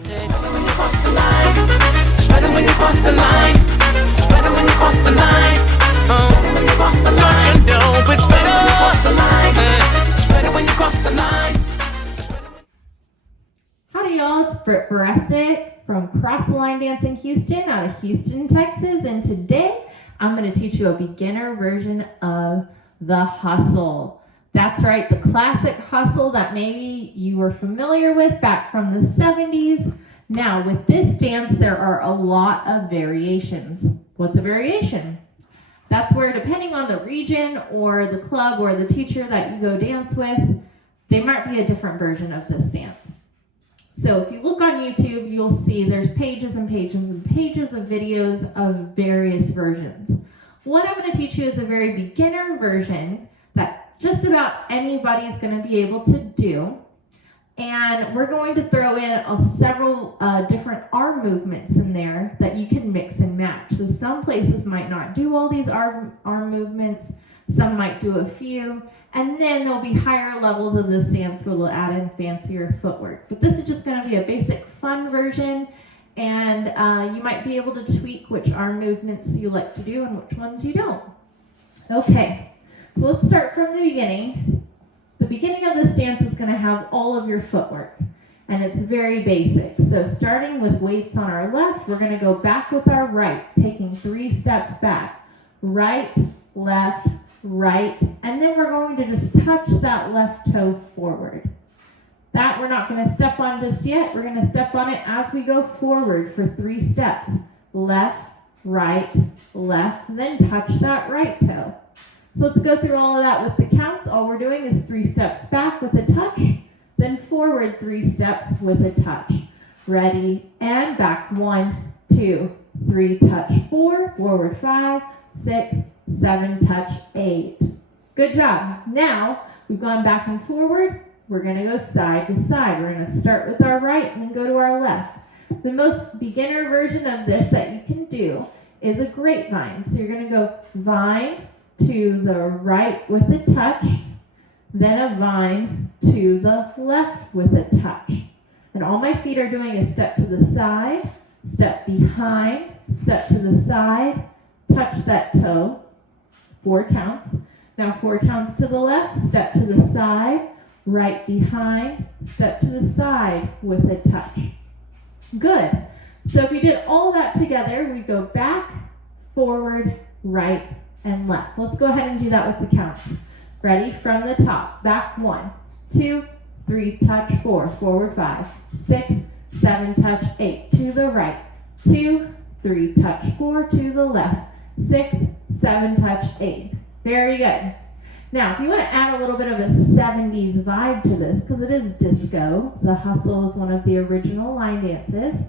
Spread it when you cross the line. Spread it when you cross the line. Spread it when you cross the line. Spread it when you cross the line. Don't you know it's better when you cross the line. Spread it when you cross the line. Howdy y'all, it's Britt Baresic from Cross the Line Dancing Houston out of Houston, Texas, and today I'm going to teach you a beginner version of the hustle. That's right, the classic hustle that maybe you were familiar with back from the 70s. Now, with this dance, there are a lot of variations. What's a variation? That's where, depending on the region or the club or the teacher that you go dance with, they might be a different version of this dance. So if you look on YouTube, you'll see there's pages and pages and pages of videos of various versions. What I'm going to teach you is a very beginner version that just about anybody's going to be able to do. And we're going to throw in several different arm movements in there that you can mix and match. So some places might not do all these arm movements, some might do a few, and then there'll be higher levels of this dance where we'll add in fancier footwork. But this is just going to be a basic fun version, and you might be able to tweak which arm movements you like to do and which ones you don't. Okay, so let's start from the beginning. The beginning of this dance is going to have all of your footwork, and it's very basic. So starting with weights on our left, we're going to go back with our right, taking 3 steps back. Right, left, right, and then we're going to just touch that left toe forward. That we're not going to step on just yet. We're going to step on it as we go forward for 3 steps. Left, right, left, and then touch that right toe. So let's go through all of that with the counts. All we're doing is 3 steps back with a touch, then forward 3 steps with a touch. Ready, and back. 1, 2, 3, touch 4, forward 5, 6, 7, touch 8. Good job. Now, we've gone back and forward. We're going to go side to side. We're going to start with our right and then go to our left. The most beginner version of this that you can do is a grapevine. So you're going to go vine to the right with a touch, then a vine to the left with a touch. And all my feet are doing is step to the side, step behind, step to the side, touch that toe, 4 counts. Now 4 counts to the left, step to the side, right behind, step to the side with a touch. Good. So if we did all that together, we go back, forward, right, and left. Let's go ahead and do that with the counts. Ready? From the top. Back 1, 2, 3, touch 4, forward 5, 6, 7, touch 8, to the right, 2, 3, touch 4, to the left, 6, 7, touch 8. Very good. Now, if you want to add a little bit of a 70s vibe to this, because it is disco, the hustle is one of the original line dances,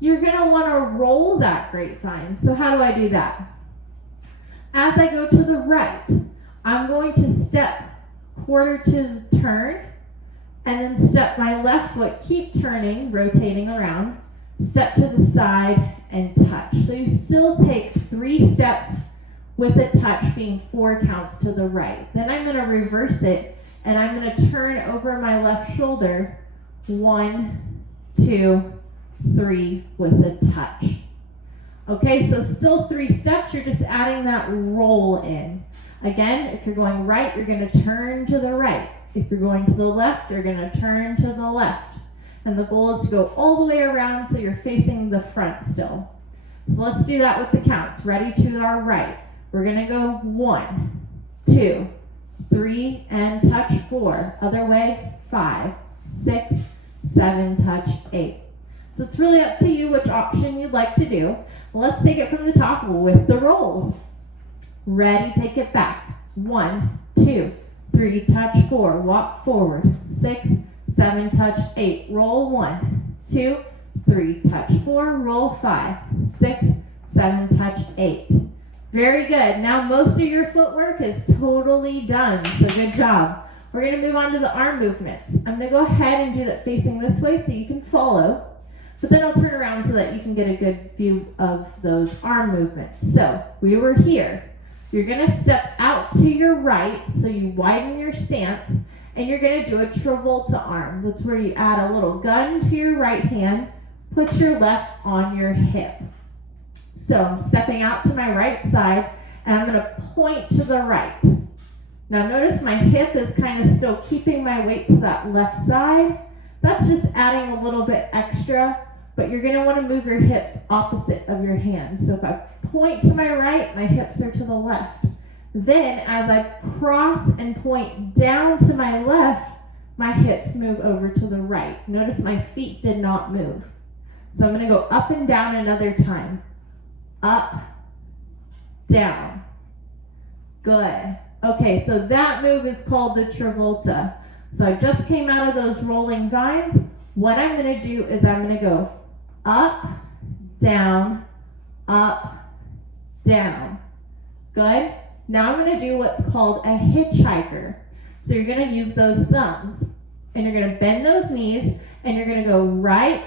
you're going to want to roll that grapevine. So how do I do that? As I go to the right, I'm going to step quarter to the turn, and then step my left foot, keep turning, rotating around, step to the side, and touch. So you still take 3 steps with a touch being 4 counts to the right. Then I'm going to reverse it, and I'm going to turn over my left shoulder, 1, 2, 3 with a touch. Okay, so still 3 steps, you're just adding that roll in. Again, if you're going right, you're going to turn to the right. If you're going to the left, you're going to turn to the left. And the goal is to go all the way around so you're facing the front still. So let's do that with the counts. Ready, to our right. We're going to go 1, 2, 3, and touch 4. Other way, 5, 6, 7, touch 8. So it's really up to you which option you'd like to do. Let's take it from the top with the rolls. Ready, take it back. 1, 2, 3, touch 4, walk forward. 6, 7, touch 8, roll 1, 2, 3, touch 4, roll 5, 6, 7, touch 8. Very good. Now most of your footwork is totally done, so good job. We're going to move on to the arm movements. I'm going to go ahead and do that facing this way so you can follow. But then I'll turn around so that you can get a good view of those arm movements. So we were here. You're going to step out to your right, so you widen your stance, and you're going to do a Travolta arm. That's where you add a little gun to your right hand, put your left on your hip. So I'm stepping out to my right side, and I'm going to point to the right. Now notice my hip is kind of still keeping my weight to that left side. That's just adding a little bit extra, but you're going to want to move your hips opposite of your hand. So if I point to my right, my hips are to the left. Then as I cross and point down to my left, my hips move over to the right. Notice my feet did not move. So I'm going to go up and down another time. Up, down. Good. Okay, so that move is called the Travolta. So I just came out of those rolling vines. What I'm going to do is I'm going to go up, down, up, down. Good. Now I'm going to do what's called a hitchhiker. So you're going to use those thumbs, and you're going to bend those knees, and you're going to go right,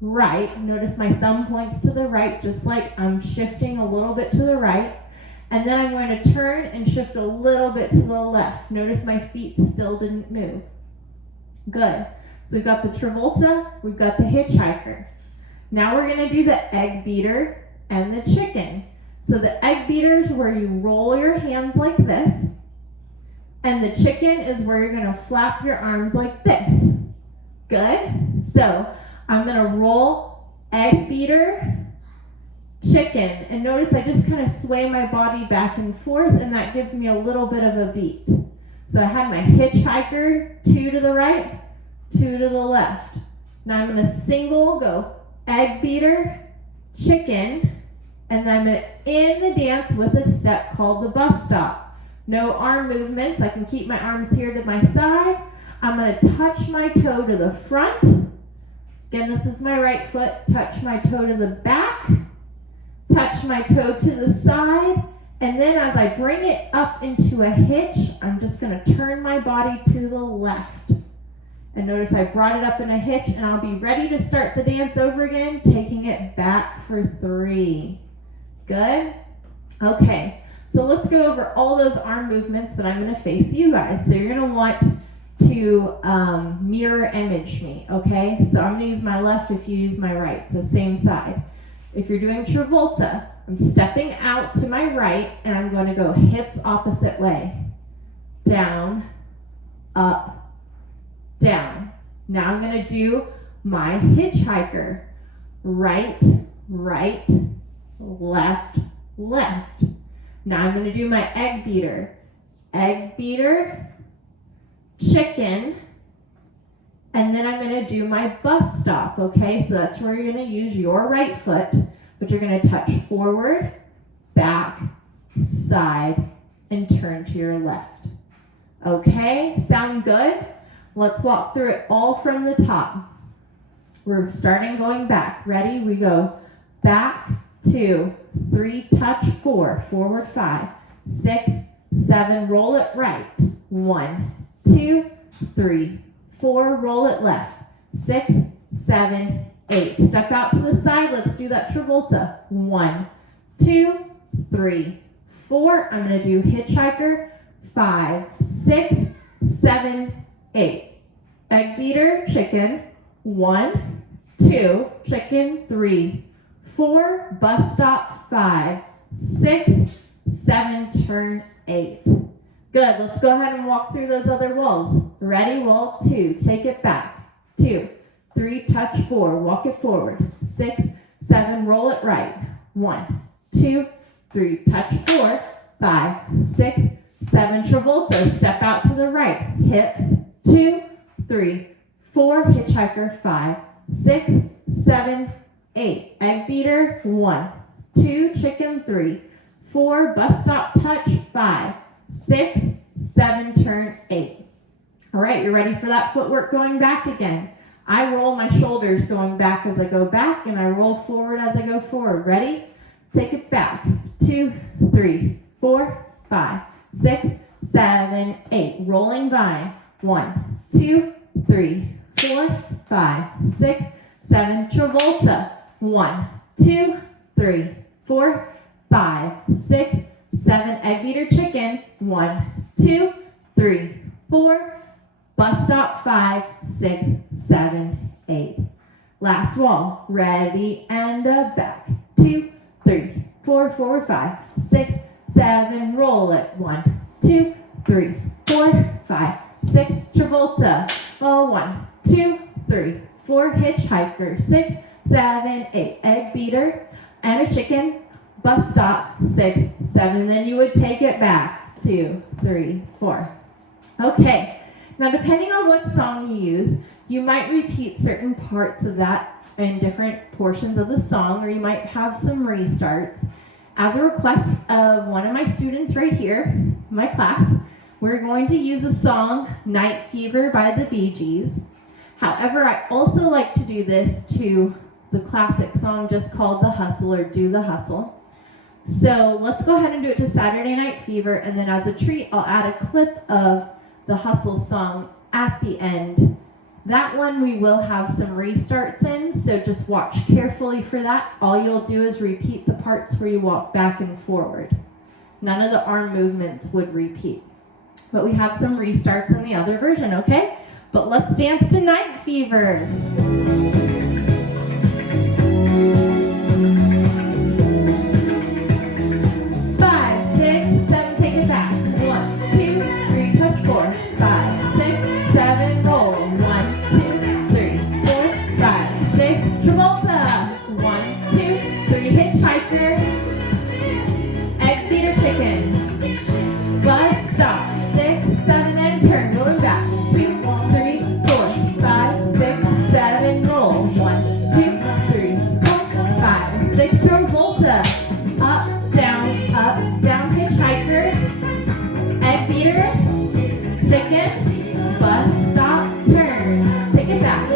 right. Notice my thumb points to the right, just like I'm shifting a little bit to the right. And then I'm going to turn and shift a little bit to the left. Notice my feet still didn't move. Good. So we've got the Travolta, we've got the hitchhiker. Now we're going to do the egg beater and the chicken. So the egg beater is where you roll your hands like this, and the chicken is where you're going to flap your arms like this. Good. So I'm going to roll egg beater, chicken, and notice I just kind of sway my body back and forth, and that gives me a little bit of a beat. So I had my hitchhiker, 2 to the right, 2 to the left. Now I'm going to single go egg beater, chicken, and then I'm going to end the dance with a step called the bus stop. No arm movements. I can keep my arms here to my side. I'm going to touch my toe to the front. Again, this is my right foot. Touch my toe to the back. Touch my toe to the side. And then as I bring it up into a hitch, I'm just going to turn my body to the left. And notice I brought it up in a hitch, and I'll be ready to start the dance over again, taking it back for 3. Good? Okay, so let's go over all those arm movements, but I'm going to face you guys. So you're going to want to mirror image me, okay? So I'm going to use my left if you use my right, so same side. If you're doing Travolta, I'm stepping out to my right, and I'm going to go hips opposite way. Down, up, down. Now I'm going to do my hitchhiker. Right, right, left, left. Now I'm going to do my egg beater. Egg beater, chicken, and then I'm going to do my bus stop, okay? So that's where you're going to use your right foot, but you're going to touch forward, back, side, and turn to your left. Okay, sound good? Let's walk through it all from the top. We're starting going back. Ready? We go back, 2, 3, touch, 4, forward 5, 6, 7, roll it right. 1, 2, 3, 4, roll it left. 6, 7, 8. Step out to the side. Let's do that Travolta. 1, 2, 3, 4. I'm going to do hitchhiker. 5, 6, 7, 8. Egg beater, chicken. 1, 2, chicken. 3, 4, bus stop. 5, 6, 7, turn 8. Good, let's go ahead and walk through those other walls. Ready? Wall 2, take it back. 2, 3, touch 4, walk it forward. 6, 7, roll it right. 1, 2, 3, touch 4, 5, 6, 7, Travolta, step out to the right. Hips, 2, 3, 4, hitchhiker, 5, 6, 7, 8. Egg beater, 1, 2, chicken, 3, 4, bus stop, touch, 5, 6, 7, turn 8. All right, you're ready for that footwork going back again. I roll my shoulders going back as I go back, and I roll forward as I go forward. Ready? Take it back. 2, 3, 4, 5, 6, 7, 8. Rolling vine. 1, 2, 3, 4, 5, 6, 7. Travolta. 1, 2, 3, 4, 5, 6, 7. Egg beater chicken. 1, 2, 3, 4, Bus stop 5, 6, 7, 8. Last wall. Ready and back. 2, 3, 4, forward 5, 6, 7. Roll it. 1, 2, 3, 4, 5, 6. Travolta. 1, 2, 3, 4. Hitchhiker. 6, 7, 8. Egg beater and a chicken. Bus stop 6, 7. Then you would take it back. 2, 3, 4. Okay. Now, depending on what song you use, you might repeat certain parts of that in different portions of the song, or you might have some restarts. As a request of one of my students right here in my class, we're going to use the song Night Fever by the Bee Gees. However, I also like to do this to the classic song just called The Hustle or Do the Hustle. So let's go ahead and do it to Saturday Night Fever, and then as a treat, I'll add a clip of the Hustle song at the end. That one we will have some restarts in, so just watch carefully for that. All you'll do is repeat the parts where you walk back and forward. None of the arm movements would repeat. But we have some restarts in the other version, okay? But let's dance to Night Fever. 5, 6, 7, take it back. 1, 2, 3, touch 4, 5, 6, 7, roll. 1, 2, 3, 4, 5, 6. Travolta. 1, 2, 3, hitchhiker. Egg beater chicken. Bus stop. 6, 7, and turn. Going back. 2, 3, 4, 5, 6, 7. Roll. 1, 2, 3, 4, 5, 6. Travolta. Up, down, hitchhiker. Egg beater. Chicken. Bus stop. Turn. Take it back.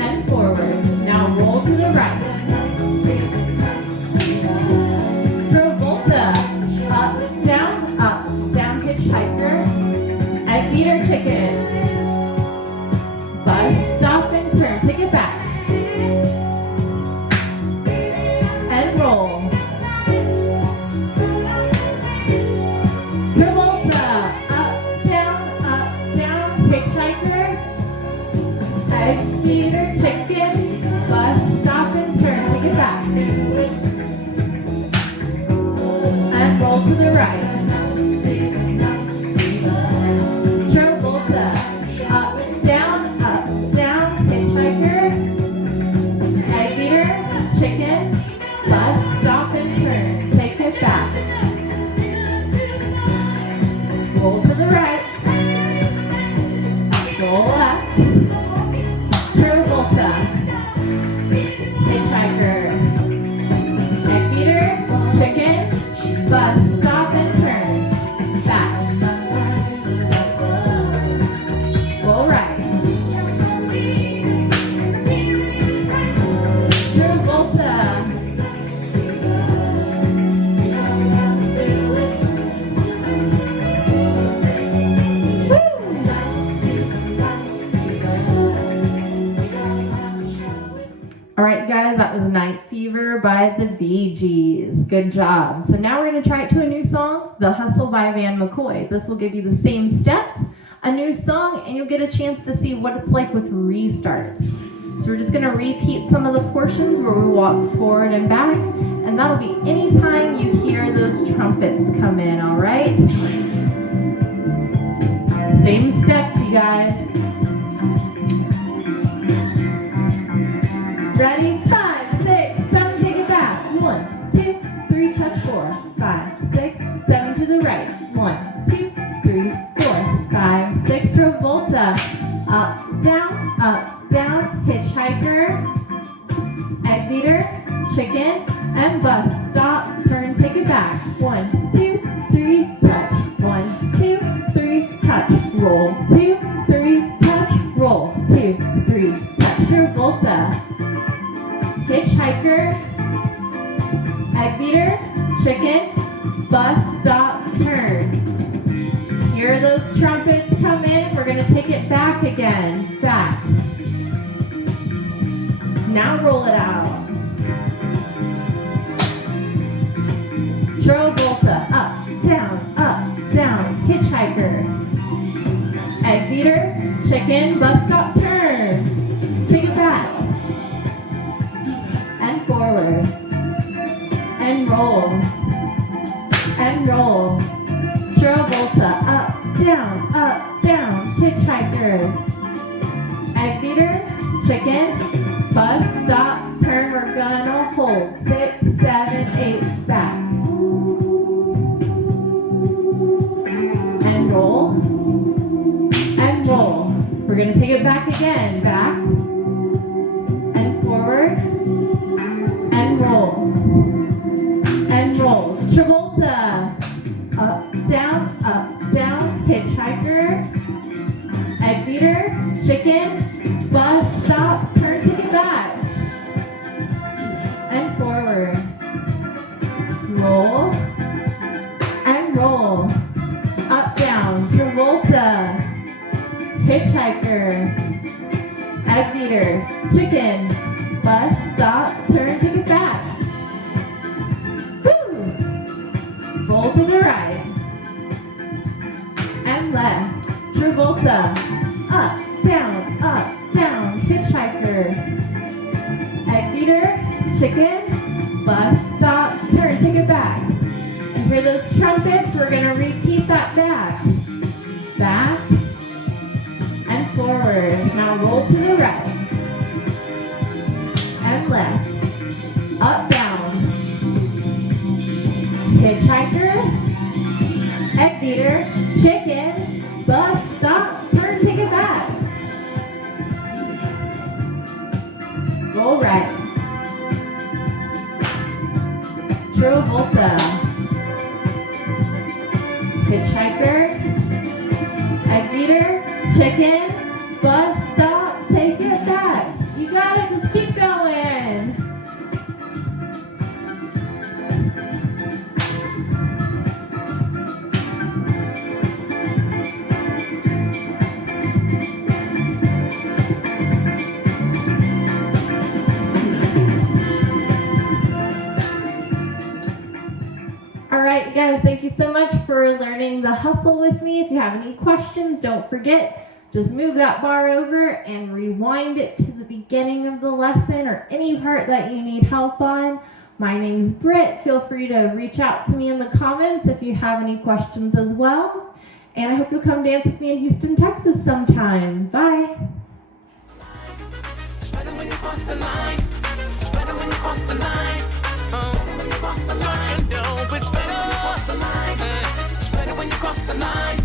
And forward. Now roll to the right. Travolta. Up, down, hitchhiker. Egg beater, chicken. Bus stop and turn. Take it back. And roll. Travolta. Up, down, hitchhiker. Egg beater, chicken. Bus stop and turn. Take it back. And roll to the right. Travolta. Up, down, hitchhiker. Egg beater, chicken. Bus stop and turn. Take it back. Roll to the right. Roll left. Travolta. Hitchhiker. Egg beater, chicken. Bus stop and turn. Back. Roll right. Travolta. All right, guys, that was Night Fever by the Bee Gees. Good job. So now we're going to try it to a new song, The Hustle by Van McCoy. This will give you the same steps, a new song, and you'll get a chance to see what it's like with restarts. So we're just going to repeat some of the portions where we walk forward and back, and that'll be anytime you hear those trumpets come in, all right? Same steps, you guys. Ready? 5, 6, 7, take it back. 1, 2, 3, touch 4, 5, 6, 7 to the right. 1, 2, 3, 4, 5, 6. Travolta. Up, down, hitchhiker. Egg beater, chicken, and bus stop. Turn, take it back. 1, 2, 3, touch. 1, 2, 3, touch. Roll. 2, 3, touch. Roll. 2, 3, touch. Travolta. Hitchhiker, egg beater, chicken, bus stop, turn. Hear those trumpets come in. We're going to take it back again. Back. Now roll it out. Travolta, up, down, hitchhiker. Egg chicken, bus stop, turn. Take it back. And forward. And roll. And roll. Travolta, up, down, hitchhiker. Egg beater, chicken, bus stop, turn, we're gonna hold. 6, 7, 8, back. And roll. And roll. We're gonna take it back again. Back. And forward. And roll. And roll. Travolta. Up, down, hitchhiker. Egg beater, chicken, bus stop, turn, take it back. And forward. Roll. And roll. Up, down, Travolta. Hitchhiker. Egg beater, chicken, bus stop, turn, take it back. Woo! Roll to the right. And left. Travolta. Up, down, hitchhiker. Egg beater, chicken, bus stop, turn, take it back. And hear those trumpets, we're gonna repeat that back. Back and forward. Now roll to the right. And left. Up, down. Hitchhiker, egg beater, chicken, bus stop, turn, take it back. Roll right. Travolta. Hitchhiker. Egg beater. Chicken. Bus stop. Take it back. You got it. Just keep going. Alright guys, thank you so much for learning the hustle with me. If you have any questions, don't forget, just move that bar over and rewind it to the beginning of the lesson or any part that you need help on. My name's Britt. Feel free to reach out to me in the comments if you have any questions as well. And I hope you'll come dance with me in Houston, Texas sometime. Bye. Spread it when you cross the line. Spread it when you cross the line. Don't you know it's better? Spread it when you cross the line.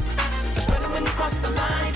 Spread it when you cross the line.